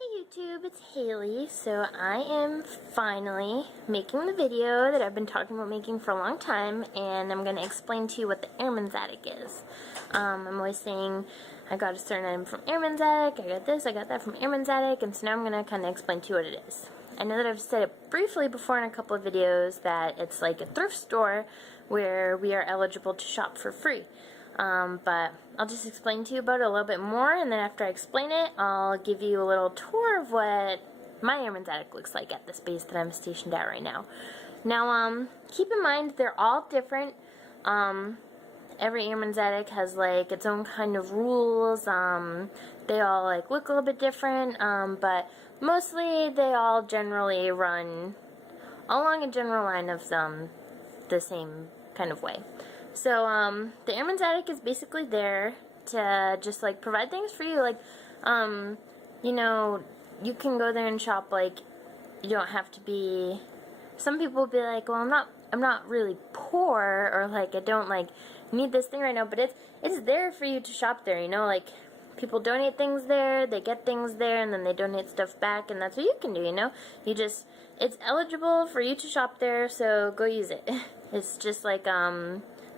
Hey YouTube, it's Haley. So I am finally making the video that I've been talking about making for a long time, and I'm going to explain to you what the Airman's Attic is. I'm always saying I got a certain item from Airman's Attic, I got this, I got that from Airman's Attic, and so now I'm going to kind of explain to you what it is. I know that I've said it briefly before in a couple of videos that it's like a thrift store where we are eligible to shop for free. But I'll just explain to you about it a little bit more, and then after I explain it, I'll give you a little tour of what my Airman's Attic looks like at this base that I'm stationed at right now. Now, keep in mind they're all different. Every Airman's Attic has like its own kind of rules. They all like look a little bit different, but mostly they all generally run along a general line of the same kind of way. So, the Airman's Attic is basically there to just, like, provide things for you, like, you know, you can go there and shop, like, you don't have to be, some people will be like, well, I'm not really poor, or, like, I don't, like, need this thing right now, but it's there for you to shop there, you know, like, people donate things there, they get things there, and then they donate stuff back, and that's what you can do, you know, it's eligible for you to shop there, so go use it. It's just, like,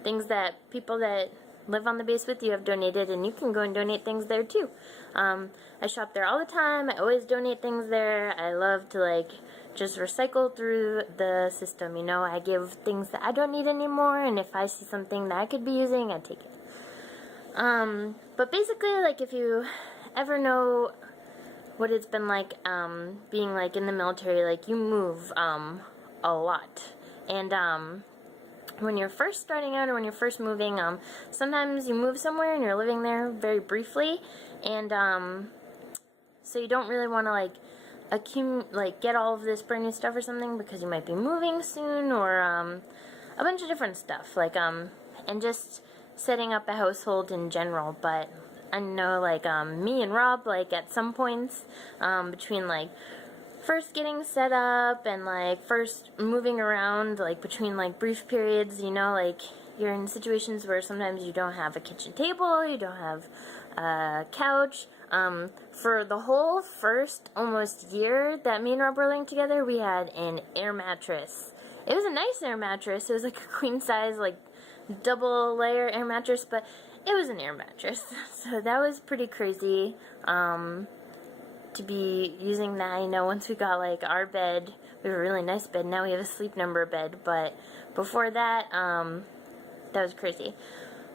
things that people that live on the base with you have donated, and you can go and donate things there too. I shop there all the time. I always donate things there. I love to like just recycle through the system, you know. I give things that I don't need anymore, and if I see something that I could be using, I take it. But basically, like, if you ever know what it's been like being like in the military, like you move a lot, and when you're first starting out or when you're first moving, sometimes you move somewhere and you're living there very briefly, and so you don't really want to like get all of this brand new stuff or something, because you might be moving soon, or a bunch of different stuff, like and just setting up a household in general. But I know, like, me and Rob, like, at some points between like first getting set up and like first moving around, like between like brief periods, you know, like you're in situations where sometimes you don't have a kitchen table, you don't have a couch. For the whole first almost year that me and Rob were living together, we had an air mattress. It was a nice air mattress. It was like a queen size, like double layer air mattress, but it was an air mattress. So that was pretty crazy. To be using that, you know, once we got like our bed, we have a really nice bed, now we have a sleep number bed, but before that, that was crazy.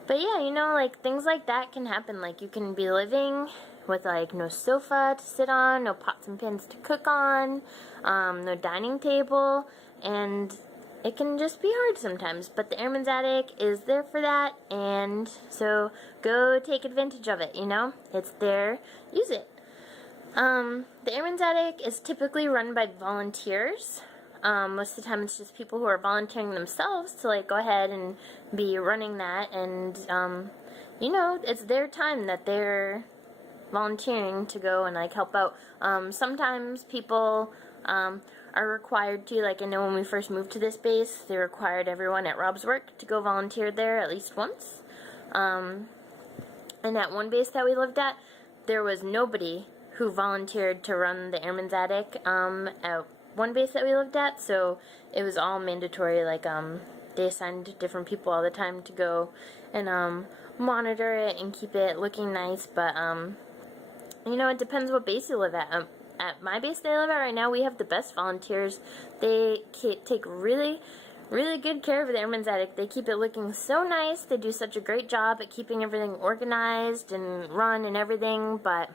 But yeah, you know, like, things like that can happen. Like, you can be living with like no sofa to sit on, no pots and pans to cook on, no dining table, and it can just be hard sometimes, but the Airman's Attic is there for that, and so go take advantage of it, you know, it's there, use it. The Airman's Attic is typically run by volunteers. Most of the time it's just people who are volunteering themselves to like go ahead and be running that, and you know, it's their time that they're volunteering to go and like help out. Sometimes people are required to, like, I know when we first moved to this base, they required everyone at Rob's work to go volunteer there at least once. And at one base that we lived at, there was nobody who volunteered to run the Airman's Attic at one base that we lived at, so it was all mandatory. Like, they assigned different people all the time to go and monitor it and keep it looking nice. But you know, it depends what base you live at. At my base that I live at right now, we have the best volunteers. They take really good care of the Airman's Attic. They keep it looking so nice. They do such a great job at keeping everything organized and run and everything. But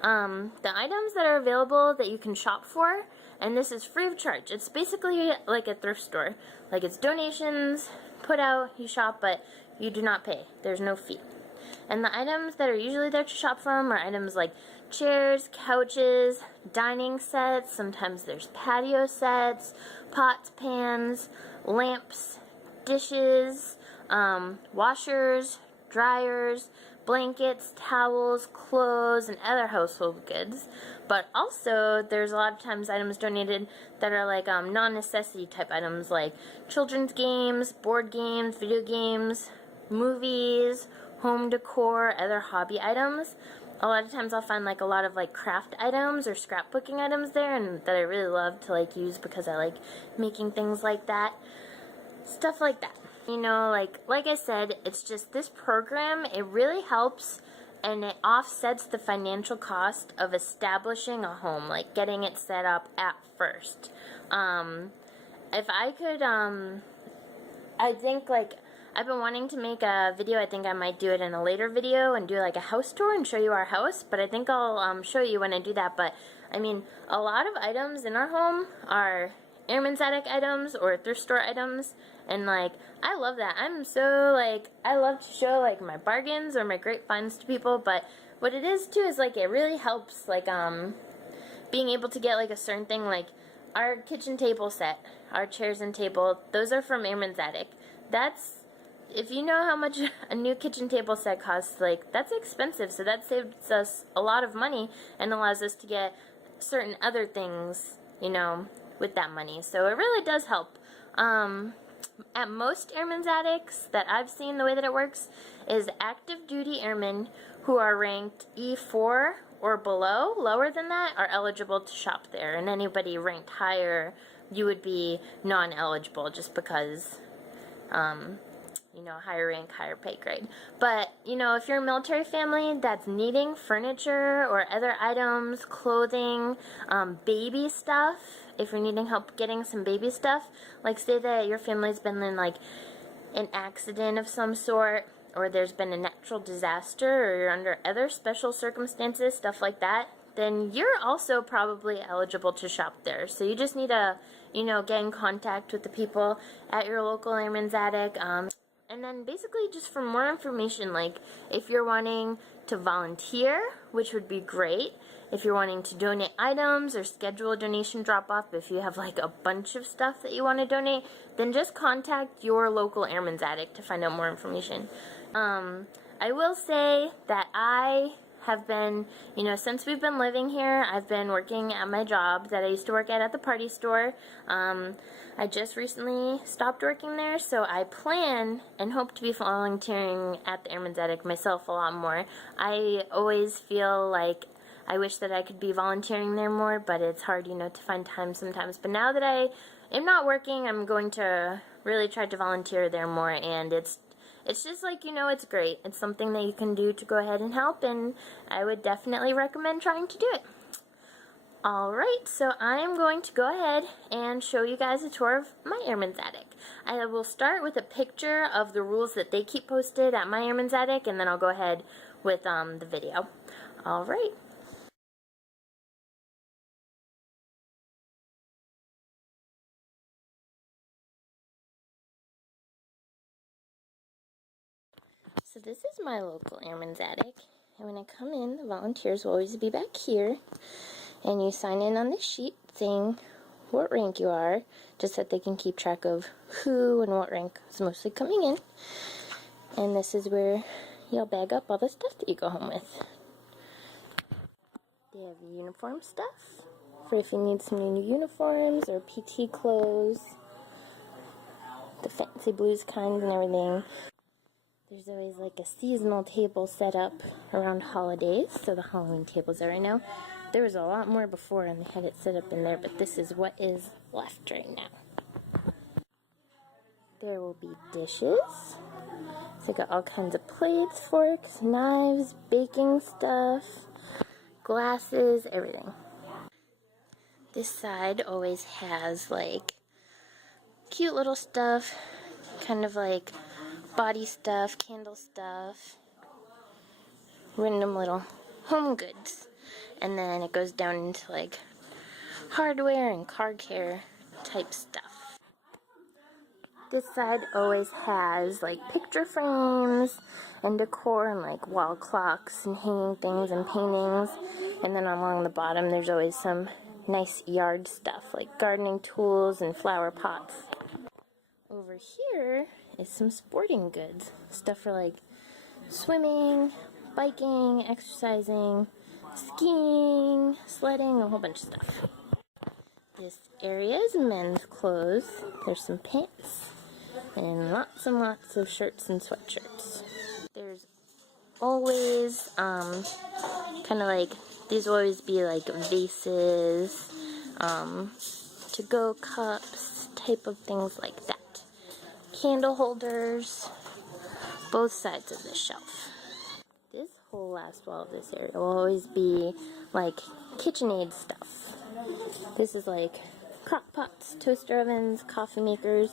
the items that are available that you can shop for, and this is free of charge. It's basically like a thrift store. Like, it's donations, put out, you shop, but you do not pay. There's no fee. And the items that are usually there to shop from are items like chairs, couches, dining sets, sometimes there's patio sets, pots, pans, lamps, dishes, washers, dryers, blankets, towels, clothes, and other household goods. But also, there's a lot of times items donated that are like non-necessity type items, like children's games, board games, video games, movies, home decor, other hobby items. a lot of times I'll find like a lot of like craft items or scrapbooking items there, and that I really love to like use because I like making things like that. Stuff like that. You know, like I said, it's just this program, it really helps and it offsets the financial cost of establishing a home, like getting it set up at first. If I could, I think like I've been wanting to make a video. I think I might do it in a later video and do like a house tour and show you our house, but I think I'll show you when I do that. But I mean, a lot of items in our home are Airman's Attic items or thrift store items, and like I love that. I'm so like, I love to show like my bargains or my great finds to people, but what it is too is like it really helps like being able to get like a certain thing, like our kitchen table set, our chairs and table, those are from Airman's Attic. That's, if you know how much a new kitchen table set costs, like that's expensive, so that saves us a lot of money and allows us to get certain other things, you know, with that money. So it really does help. At most Airman's Attics that I've seen, the way that it works is active duty airmen who are ranked E4 or below, lower than that, are eligible to shop there, and anybody ranked higher, you would be non-eligible just because you know, higher rank, higher pay grade. But, you know, if you're a military family that's needing furniture or other items, clothing, baby stuff, if you're needing help getting some baby stuff, like say that your family's been in like an accident of some sort, or there's been a natural disaster, or you're under other special circumstances, stuff like that, then you're also probably eligible to shop there. So you just need to, you know, get in contact with the people at your local Airman's Attic. And then basically just for more information, like if you're wanting to volunteer, which would be great, if you're wanting to donate items or schedule a donation drop-off, if you have like a bunch of stuff that you want to donate, then just contact your local Airman's Attic to find out more information. I will say that I have been, you know, since we've been living here, I've been working at my job that I used to work at the party store. I just recently stopped working there, so I plan and hope to be volunteering at the Airman's Attic myself a lot more. I always feel like I wish that I could be volunteering there more, but it's hard, you know, to find time sometimes. But now that I am not working, I'm going to really try to volunteer there more, and it's just like, you know, it's great. It's something that you can do to go ahead and help, and I would definitely recommend trying to do it. Alright, so I am going to go ahead and show you guys a tour of my Airman's Attic. I will start with a picture of the rules that they keep posted at my Airman's Attic, and then I'll go ahead with the video. Alright. So this is my local Airman's Attic, and when I come in, the volunteers will always be back here, and you sign in on this sheet saying what rank you are, just so that they can keep track of who and what rank is mostly coming in. And this is where you'll bag up all the stuff that you go home with. They have uniform stuff for if you need some new uniforms or PT clothes, the fancy blues kinds and everything. There's always like a seasonal table set up around holidays, so the Halloween tables are right now. There was a lot more before and they had it set up in there, but this is what is left right now. There will be dishes. So I got all kinds of plates, forks, knives, baking stuff, glasses, everything. This side always has like cute little stuff, kind of like body stuff, candle stuff, random little home goods. And then it goes down into like hardware and car care type stuff. This side always has like picture frames and decor and like wall clocks and hanging things and paintings. And then along the bottom there's always some nice yard stuff like gardening tools and flower pots. Over here is some sporting goods. Stuff for like swimming, biking, exercising, skiing, sledding, a whole bunch of stuff. This area is men's clothes. There's some pants and lots of shirts and sweatshirts. There's always, kind of like, these will always be like vases, to-go cups, type of things like that. Candle holders, both sides of the shelf. This whole last wall of this area will always be like KitchenAid stuff. This is like crock pots, toaster ovens, coffee makers,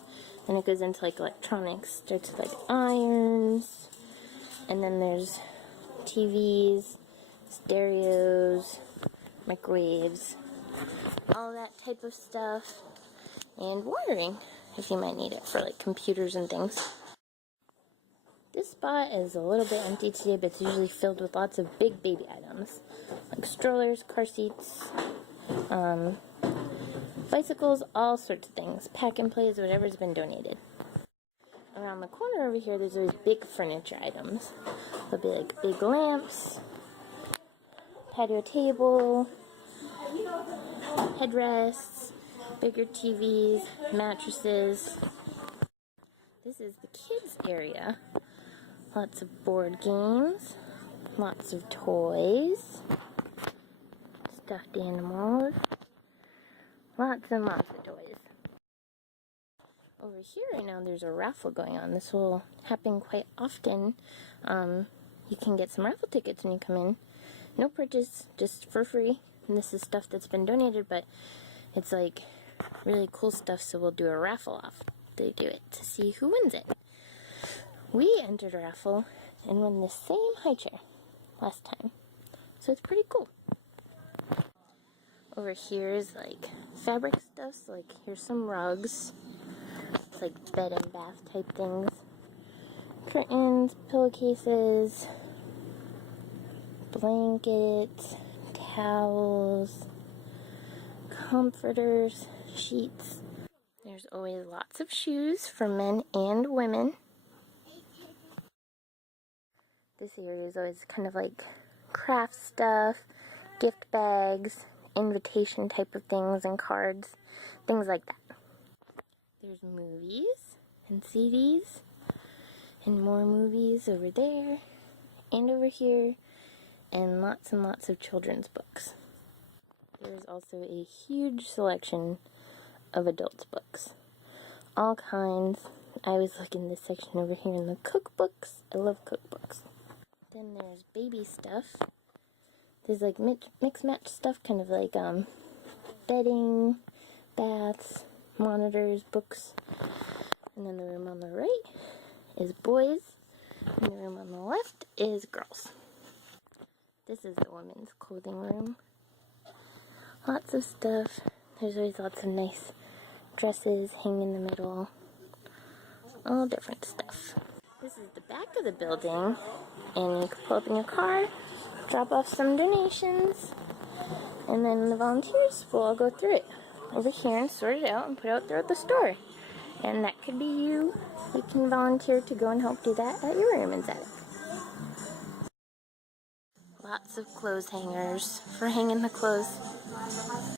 and it goes into like electronics. Starts with like irons, and then there's TVs, stereos, microwaves, all that type of stuff, and wiring if you might need it for like computers and things. This spot is a little bit empty today, but it's usually filled with lots of big baby items, like strollers, car seats, bicycles, all sorts of things, pack and plays, whatever's been donated. Around the corner over here, there's always big furniture items. There'll be like big lamps, patio table, headrests, bigger TVs, mattresses. This is the kids area. Lots of board games, lots of toys, stuffed animals, lots and lots of toys. Over here right now there's a raffle going on. This will happen quite often. You can get some raffle tickets when you come in. No purchase, just for free. And this is stuff that's been donated, but it's like really cool stuff, so we'll do a raffle off. They do it to see who wins it. We entered a raffle and won the same high chair last time, so it's pretty cool. Over here is like fabric stuff, so like here's some rugs. It's like bed and bath type things. Curtains, pillowcases, blankets, towels, comforters, sheets. There's always lots of shoes for men and women. This area is always kind of like craft stuff, gift bags, invitation type of things, and cards, things like that. There's movies and CDs and more movies over there and over here, and lots of children's books. There's also a huge selection of adults' books. All kinds. I always look in this section over here in the cookbooks. I love cookbooks. Then there's baby stuff. There's like mix-match stuff, kind of like bedding, baths, monitors, books. And then the room on the right is boys, and the room on the left is girls. This is the women's clothing room. Lots of stuff. There's always lots of nice dresses hanging in the middle. All different stuff. This is the back of the building, and you can pull up in your car, drop off some donations, and then the volunteers will all go through it over here and sort it out and put it out there at the store. And that could be you. You can volunteer to go and help do that at your Airman's attic. Lots of clothes hangers for hanging the clothes.